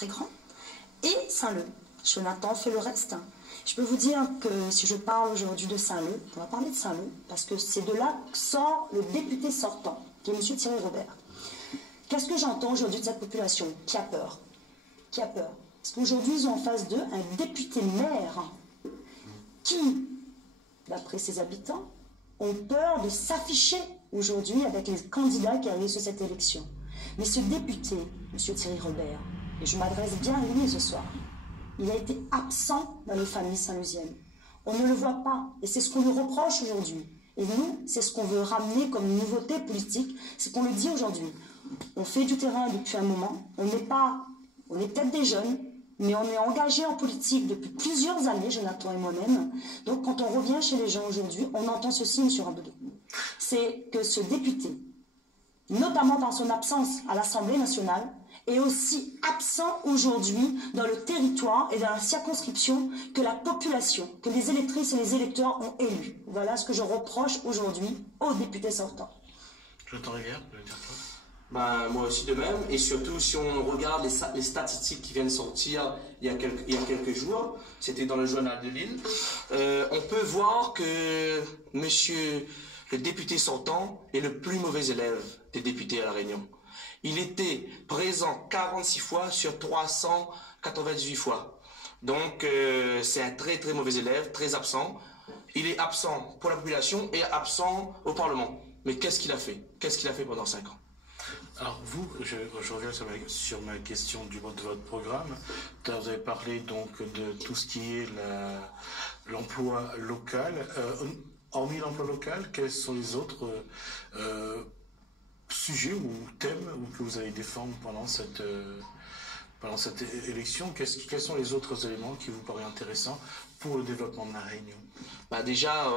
très grand, et Saint-Leu. Jonathan fait le reste. Je peux vous dire que si je parle aujourd'hui de Saint-Leu, on va parler de Saint-Leu, parce que c'est de là que sort le député sortant, qui est M. Thierry Robert. Qu'est-ce que j'entends aujourd'hui de cette population qui a peur? Qui a peur? Parce qu'aujourd'hui, ils ont en face d'eux un député maire qui, d'après ses habitants, ont peur de s'afficher aujourd'hui avec les candidats qui arrivent sur cette élection. Mais ce député, M. Thierry Robert, et je m'adresse bien à lui ce soir, il a été absent dans les familles saint-louisiennes. On ne le voit pas, et c'est ce qu'on lui reproche aujourd'hui. Et nous, c'est ce qu'on veut ramener comme nouveauté politique, c'est qu'on le dit aujourd'hui. On fait du terrain depuis un moment, on est peut-être des jeunes, mais on est engagé en politique depuis plusieurs années, Jonathan et moi-même. Donc quand on revient chez les gens aujourd'hui, on entend ceci, M. Rambaudou. C'est que ce député, notamment par son absence à l'Assemblée nationale, est aussi absent aujourd'hui dans le territoire et dans la circonscription que la population, que les électrices et les électeurs ont élu. Voilà ce que je reproche aujourd'hui aux députés sortants. Jonathan Rivière, vous voulez dire quoi? Moi aussi de même, et surtout si on regarde les statistiques qui viennent sortir il y a quelques jours, c'était dans le journal de Lille, on peut voir que monsieur le député sortant est le plus mauvais élève des députés à La Réunion. Il était présent 46 fois sur 398 fois. Donc c'est un très très mauvais élève, très absent. Il est absent pour la population et absent au Parlement. Mais qu'est-ce qu'il a fait? Qu'est-ce qu'il a fait pendant 5 ans? Alors vous, je reviens sur ma question de votre programme. Vous avez parlé donc de tout ce qui est l'emploi local. Hormis l'emploi local, quels sont les autres sujets ou thèmes que vous allez défendre pendant cette élection? Quels sont les autres éléments qui vous paraissent intéressants pour le développement de la Réunion? Déjà,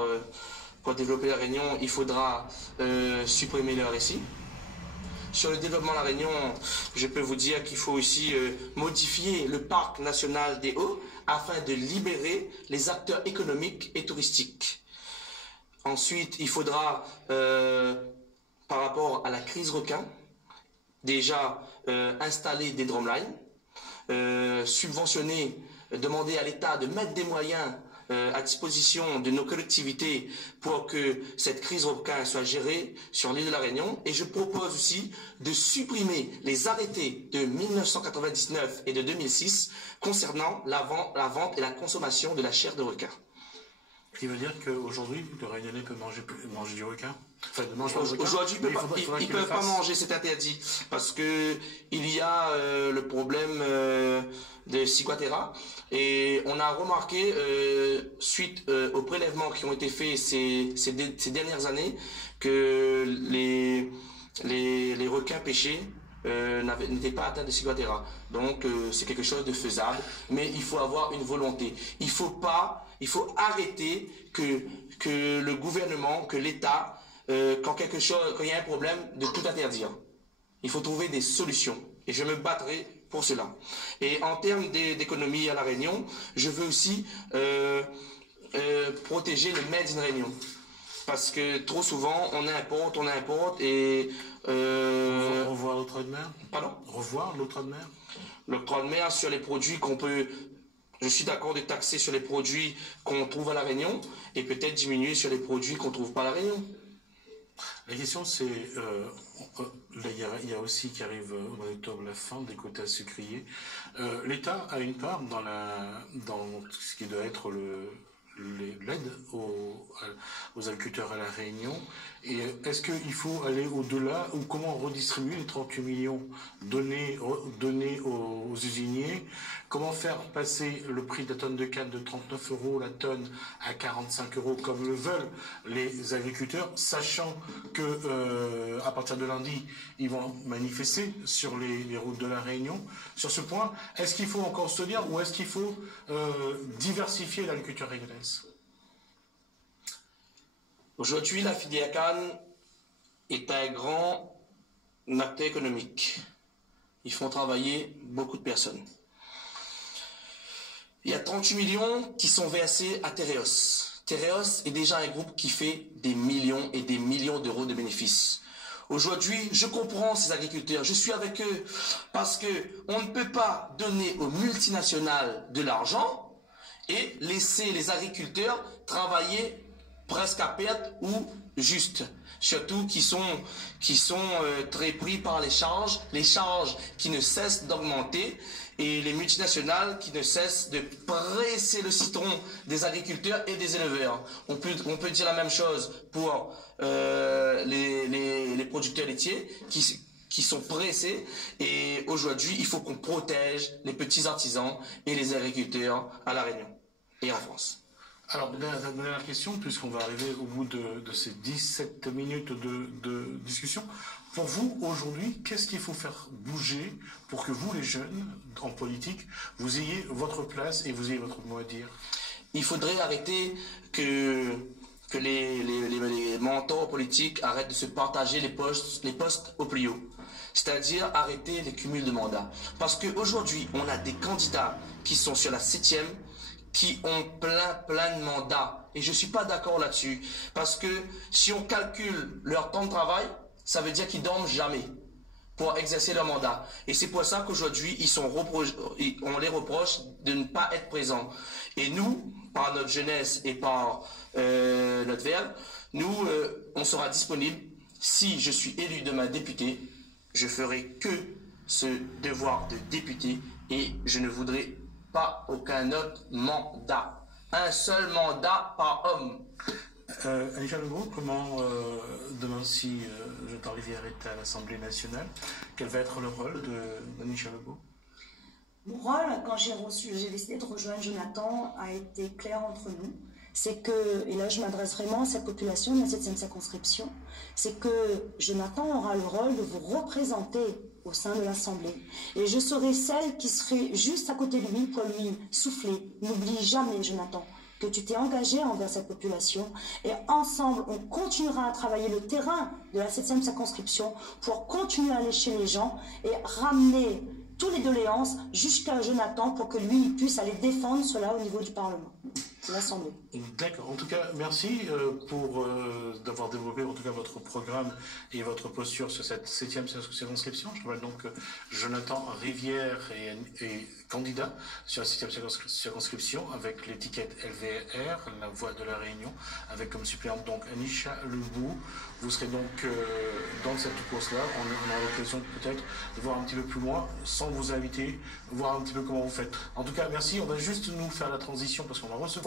pour développer la Réunion, il faudra supprimer le RSI. Sur le développement de la Réunion, je peux vous dire qu'il faut aussi modifier le parc national des Hauts afin de libérer les acteurs économiques et touristiques. Ensuite, il faudra, par rapport à la crise requin, déjà installer des drumlines, subventionner, demander à l'État de mettre des moyens à disposition de nos collectivités pour que cette crise requin soit gérée sur l'île de la Réunion. Et je propose aussi de supprimer les arrêtés de 1999 et de 2006 concernant la vente et la consommation de la chair de requin. Ce qui veut dire qu'aujourd'hui, le Réunionnais peut manger du requin? Enfin, aujourd'hui, ils ne peuvent pas manger, c'est interdit. Parce que il y a le problème de ciguatera. Et on a remarqué, suite aux prélèvements qui ont été faits ces dernières années, que les requins pêchés n'étaient pas atteints de ciguatera. Donc c'est quelque chose de faisable, mais il faut avoir une volonté. Il faut arrêter que le gouvernement, que l'État, quand il y a un problème, de tout interdire. Il faut trouver des solutions. Et je me battrai pour cela. Et en termes d'économie à La Réunion, je veux aussi protéger le Made in Réunion. Parce que trop souvent, on importe et... Revoir l'octroi de mer? Pardon? Revoir l'octroi de mer? L'octroi de mer sur les produits qu'on peut... Je suis d'accord de taxer sur les produits qu'on trouve à La Réunion et peut-être diminuer sur les produits qu'on ne trouve pas à La Réunion. La question c'est, il y a aussi qui arrive au mois d'octobre la fin des quotas sucriers. L'État a une part dans ce qui doit être l'aide aux agriculteurs à La Réunion. Et est-ce qu'il faut aller au-delà ou comment redistribuer les 38 millions donnés aux usiniers? Comment faire passer le prix de la tonne de canne de 39 € la tonne à 45 € comme le veulent les agriculteurs, sachant que à partir de lundi, ils vont manifester sur les routes de La Réunion. Sur ce point, est-ce qu'il faut encore se dire ou est-ce qu'il faut diversifier l'agriculture réunionnaise? Aujourd'hui, la filière canne est un grand acteur économique. Ils font travailler beaucoup de personnes. Il y a 38 millions qui sont versés à Tereos. Tereos est déjà un groupe qui fait des millions et des millions d'euros de bénéfices. Aujourd'hui, je comprends ces agriculteurs, je suis avec eux, parce que on ne peut pas donner aux multinationales de l'argent et laisser les agriculteurs travailler presque à perte ou juste. Surtout qui sont très pris par les charges qui ne cessent d'augmenter et les multinationales qui ne cessent de presser le citron des agriculteurs et des éleveurs. On peut dire la même chose pour les producteurs laitiers qui sont pressés, et aujourd'hui il faut qu'on protège les petits artisans et les agriculteurs à La Réunion et en France. Alors, dernière question, puisqu'on va arriver au bout de ces 17 minutes de discussion. Pour vous, aujourd'hui, qu'est-ce qu'il faut faire bouger pour que vous, les jeunes, en politique, vous ayez votre place et vous ayez votre mot à dire? Il faudrait arrêter que les mentors politiques arrêtent de se partager les postes au plus haut. C'est-à-dire arrêter les cumuls de mandats. Parce qu'aujourd'hui, on a des candidats qui sont sur la 7e, qui ont plein de mandats. Et je suis pas d'accord là-dessus. Parce que si on calcule leur temps de travail, ça veut dire qu'ils dorment jamais pour exercer leur mandat. Et c'est pour ça qu'aujourd'hui, on les reproche de ne pas être présents. Et nous, par notre jeunesse et par notre verbe, nous, on sera disponible. Si je suis élu demain député, je ferai que ce devoir de député et je ne voudrais pas aucun autre mandat. Un seul mandat par homme. Anisha Lebeau, comment demain, si Jonathan Rivière est à l'Assemblée nationale, quel va être le rôle d'Anisha Lebeau? Mon rôle, quand j'ai décidé de rejoindre Jonathan, a été clair entre nous. C'est que, et là je m'adresse vraiment à cette population de la 7e circonscription, c'est que Jonathan aura le rôle de vous représenter au sein de l'Assemblée. Et je serai celle qui serait juste à côté de lui pour lui souffler. N'oublie jamais, Jonathan, que tu t'es engagé envers cette population. Et ensemble, on continuera à travailler le terrain de la 7e circonscription pour continuer à aller chez les gens et ramener tous les doléances jusqu'à Jonathan pour que lui il puisse aller défendre cela au niveau du Parlement. L'Assemblée. D'accord. En tout cas, merci pour d'avoir développé en tout cas votre programme et votre posture sur cette 7e circonscription. Je rappelle donc que Jonathan Rivière est candidat sur la 7e circonscription avec l'étiquette LVR, la voix de la Réunion, avec comme suppléante donc Anisha Lebeau. Vous serez donc dans cette course-là. On aura l'occasion peut-être de voir un petit peu plus loin, sans vous inviter, voir un petit peu comment vous faites. En tout cas, merci. On va juste nous faire la transition parce qu'on va recevoir